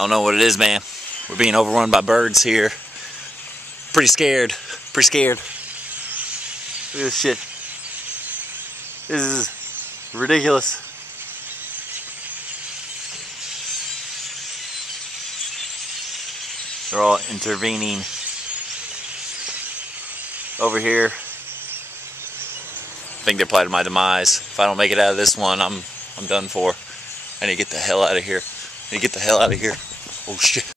I don't know what it is, man. We're being overrun by birds here. Pretty scared. Pretty scared. Look at this shit. This is ridiculous. They're all intervening over here. I think they're plotting my demise. If I don't make it out of this one, I'm done for. I need to get the hell out of here. I need to get the hell out of here. Oh shit.